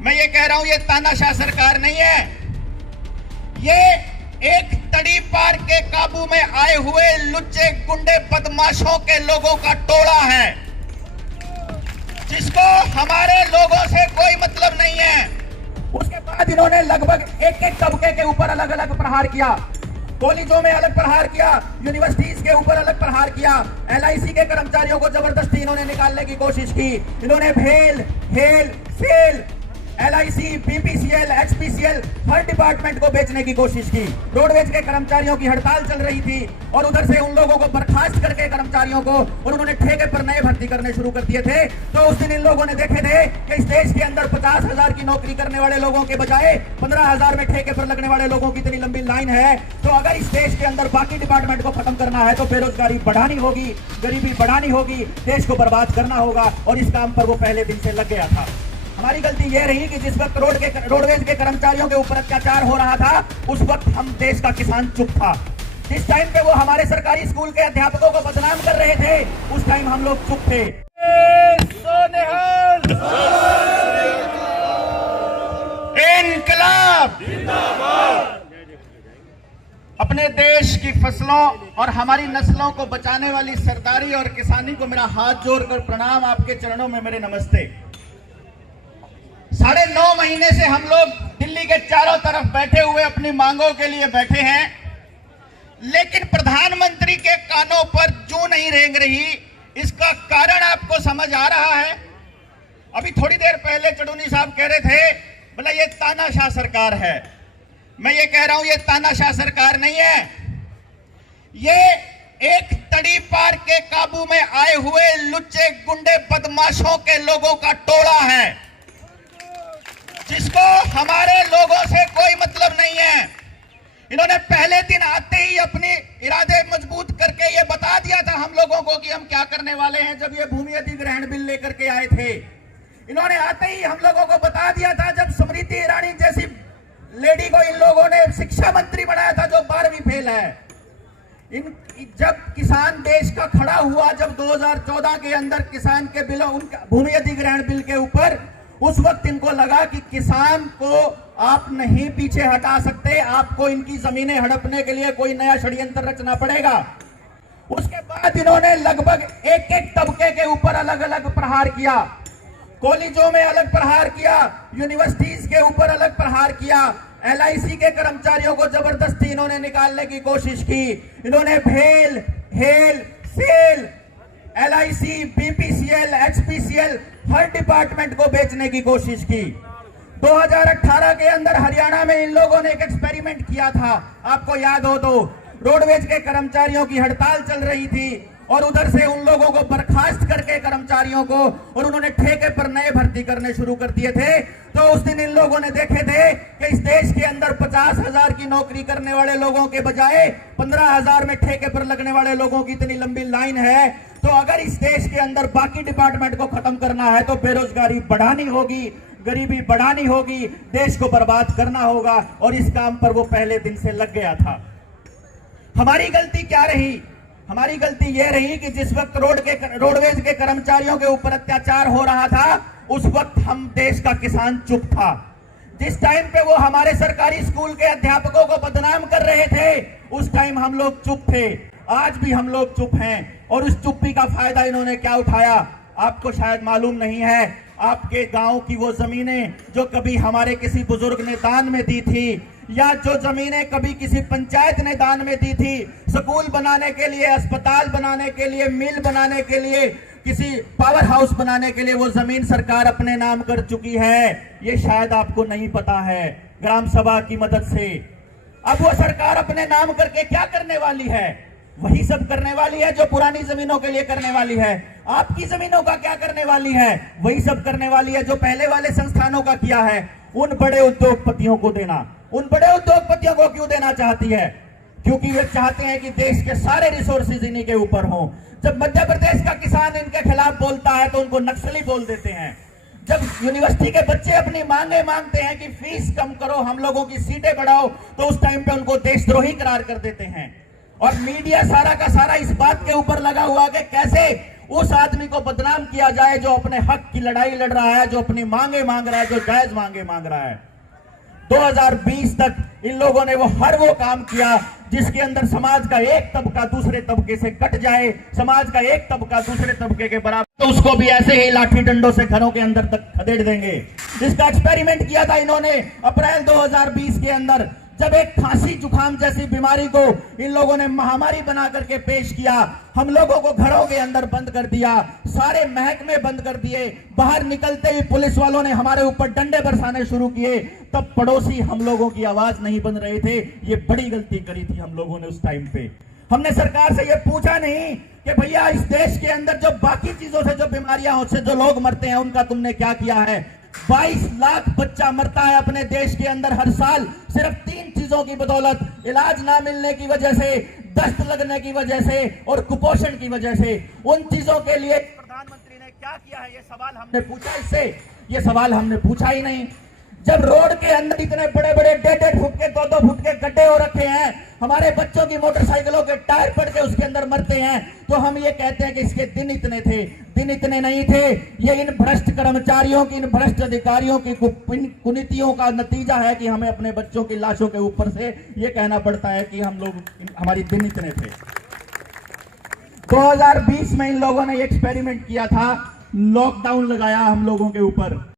मैं ये कह रहा हूं, ये तानाशाह सरकार नहीं है, ये एक तड़ी पार के काबू में आए हुए लुच्चे गुंडे बदमाशों के लोगों का टोला है, जिसको हमारे लोगों से कोई मतलब नहीं है। उसके बाद इन्होंने लगभग एक एक तबके के ऊपर अलग अलग प्रहार किया। कॉलेजों में अलग प्रहार किया, यूनिवर्सिटीज के ऊपर अलग प्रहार किया, एलआईसी के कर्मचारियों को जबरदस्ती इन्होंने निकालने की कोशिश की। इन्होंने भेल, HAL, SAIL, LIC, BPCL, HPCL हर डिपार्टमेंट को बेचने की कोशिश की। रोडवेज के कर्मचारियों की हड़ताल चल रही थी और उधर से उन लोगों को बर्खास्त करके कर्मचारियों को और उन्होंने ठेके पर नए भर्ती करने शुरू कर दिए थे। तो उस दिन इन लोगों ने देखे थे कि इस देश के अंदर 50,000 की नौकरी करने वाले लोगों के बजाय 15,000 में ठेके पर लगने वाले लोगों की इतनी लंबी लाइन है। तो अगर इस देश के अंदर बाकी डिपार्टमेंट को खत्म करना है तो बेरोजगारी बढ़ानी होगी, गरीबी बढ़ानी होगी, देश को बर्बाद करना होगा, और इस काम पर वो पहले दिन से लग गया था। हमारी गलती यह रही कि जिस वक्त रोडवेज के कर्मचारियों के ऊपर अत्याचार हो रहा था, उस वक्त हम देश का किसान चुप था। जिस टाइम पे वो हमारे सरकारी स्कूल के अध्यापकों को बदनाम कर रहे थे, उस टाइम हम लोग चुप थे। इनकलाब अपने देश की फसलों और हमारी नस्लों को बचाने वाली सरदारी और किसानी को मेरा हाथ जोड़कर प्रणाम, आपके चरणों में मेरे नमस्ते। 9.5 महीने से हम लोग दिल्ली के चारों तरफ बैठे हुए अपनी मांगों के लिए बैठे हैं, लेकिन प्रधानमंत्री के कानों पर जूं नहीं रेंग रही। इसका कारण आपको समझ आ रहा है। अभी थोड़ी देर पहले चडूनी साहब कह रहे थे, बोला ये तानाशाह सरकार है। मैं ये कह रहा हूं, ये तानाशाह सरकार नहीं है, ये एक तड़ी पार के काबू में आए हुए लुच्चे गुंडे बदमाशों के लोगों का टोला है, जिसको हमारे लोगों से कोई मतलब नहीं है। इन्होंने पहले दिन आते ही अपने इरादे मजबूत करके ये बता दिया था हम लोगों को कि हम क्या करने वाले हैं। जब ये भूमि अधिग्रहण बिल लेकर के आए थे, इन्होंने आते ही हम लोगों को बता दिया था। जब स्मृति ईरानी जैसी लेडी को इन लोगों ने शिक्षा मंत्री बनाया था, जो 12वीं फेल है, जब किसान देश का खड़ा हुआ, जब 2014 के अंदर किसान के बिल, उनका भूमि अधिग्रहण बिल के ऊपर, उस वक्त इनको लगा कि किसान को आप नहीं पीछे हटा सकते, आपको इनकी जमीनें हड़पने के लिए कोई नया षड्यंत्र रचना पड़ेगा। उसके बाद इन्होंने लगभग एक एक तबके के ऊपर अलग अलग प्रहार किया। कॉलेजों में अलग प्रहार किया, यूनिवर्सिटीज के ऊपर अलग प्रहार किया, एलआईसी के कर्मचारियों को जबरदस्ती इन्होंने निकालने की कोशिश की। इन्होंने भेल, HAL, SAIL, LIC, BPCL, HPCL हर डिपार्टमेंट को बेचने की कोशिश की। 2018 के अंदर हरियाणा में इन लोगों ने एक एक्सपेरिमेंट किया था, आपको याद हो तो। रोडवेज के कर्मचारियों की हड़ताल चल रही थी और उधर से उन लोगों को बर्खास्त करके कर्मचारियों को और उन्होंने ठेके पर नए भर्ती करने शुरू कर दिए थे। तो उस दिन इन लोगों ने देखे थे कि इस देश के अंदर 50,000 की नौकरी करने वाले लोगों के बजाय 15,000 में ठेके पर लगने वाले लोगों की इतनी लंबी लाइन है। तो अगर इस देश के अंदर बाकी डिपार्टमेंट को खत्म करना है तो बेरोजगारी बढ़ानी होगी, गरीबी बढ़ानी होगी, देश को बर्बाद करना होगा, और इस काम पर वो पहले दिन से लग गया था। हमारी गलती क्या रही? हमारी गलती यह रही कि जिस वक्त रोडवेज के कर्मचारियों के ऊपर अत्याचार हो रहा था, उस वक्त हम देश का किसान चुप था। जिस टाइम पे वो हमारे सरकारी स्कूल के अध्यापकों को बदनाम कर रहे थे, उस टाइम हम लोग चुप थे। आज भी हम लोग चुप हैं, और उस चुप्पी का फायदा इन्होंने क्या उठाया आपको शायद मालूम नहीं है। आपके गांव की वो जमीनें जो कभी हमारे किसी बुजुर्ग ने दान में दी थी, या जो जमीनें कभी किसी पंचायत ने दान में दी थी, स्कूल बनाने के लिए, अस्पताल बनाने के लिए, मिल बनाने के लिए, किसी पावर हाउस बनाने के लिए, वो जमीन सरकार अपने नाम कर चुकी है। ये शायद आपको नहीं पता है। ग्राम सभा की मदद से अब वो सरकार अपने नाम करके क्या करने वाली है? वही सब करने वाली है जो पुरानी जमीनों के लिए करने वाली है। आपकी जमीनों का क्या करने वाली है? वही सब करने वाली है जो पहले वाले संस्थानों का किया है। उन बड़े उद्योगपतियों को देना, उन बड़े उद्योगपतियों को क्यों देना चाहती है? क्योंकि वे चाहते हैं कि देश के सारे रिसोर्सेज इन्हीं के ऊपर हों। जब मध्य प्रदेश का किसान इनके खिलाफ बोलता है तो उनको नक्सली बोल देते हैं। जब यूनिवर्सिटी के बच्चे अपनी मांगे मांगते हैं कि फीस कम करो, हम लोगों की सीटें बढ़ाओ, तो उस टाइम पे उनको देशद्रोही करार कर देते हैं। और मीडिया सारा का सारा इस बात के ऊपर लगा हुआ कि कैसे उस आदमी को बदनाम किया जाए जो अपने हक की लड़ाई लड़ रहा है, जो अपनी मांगे मांग रहा है, जो जायज मांगे मांग रहा है। 2020 तक इन लोगों ने हर वो काम किया जिसके अंदर समाज का एक तबका दूसरे तबके से कट जाए, समाज का एक तबका दूसरे तबके के बराबर, तो उसको भी ऐसे ही लाठी डंडों से घरों के अंदर तक खदेड़ देंगे। इसका एक्सपेरिमेंट किया था इन्होंने अप्रैल 2020 के अंदर, जब एक खांसी जुकाम जैसी बीमारी को इन लोगों ने महामारी बना करके पेश किया। हम लोगों को घरों के अंदर बंद कर दिया, सारे महकमे बंद कर दिए, बाहर निकलते ही पुलिस वालों ने हमारे ऊपर डंडे बरसाने शुरू किए। तब पड़ोसी हम लोगों की आवाज नहीं बन रहे थे। ये बड़ी गलती करी थी हम लोगों ने उस टाइम पे। हमने सरकार से ये पूछा नहीं कि भैया इस देश के अंदर जो बाकी चीजों से जो बीमारियां से जो लोग मरते हैं उनका तुमने क्या किया है। 22 लाख बच्चा मरता है अपने देश के अंदर हर साल, सिर्फ 3 चीजों की बदौलत, इलाज ना मिलने की वजह से, दस्त लगने की वजह से और कुपोषण की वजह से। उन चीजों के लिए प्रधानमंत्री ने क्या किया है, ये सवाल हमने पूछा इससे? ये सवाल हमने पूछा ही नहीं। जब रोड के अंदर इतने बड़े बड़े 1.5 फुट के 2-2 फुट के गड्ढे हो रखे हैं, हमारे बच्चों की मोटरसाइकिलों के टायर पड़ के उसके अंदर मरते हैं, तो हम ये कहते हैं कि इसके दिन इतने थे। दिन इतने नहीं थे। ये इन भ्रष्ट कर्मचारियों की, इन भ्रष्ट अधिकारियों की कुनीतियों का नतीजा है कि हमें अपने बच्चों की लाशों के ऊपर से ये कहना पड़ता है कि हमारी दिन इतने थे। 2020 में इन लोगों ने एक्सपेरिमेंट किया था, लॉकडाउन लगाया हम लोगों के ऊपर।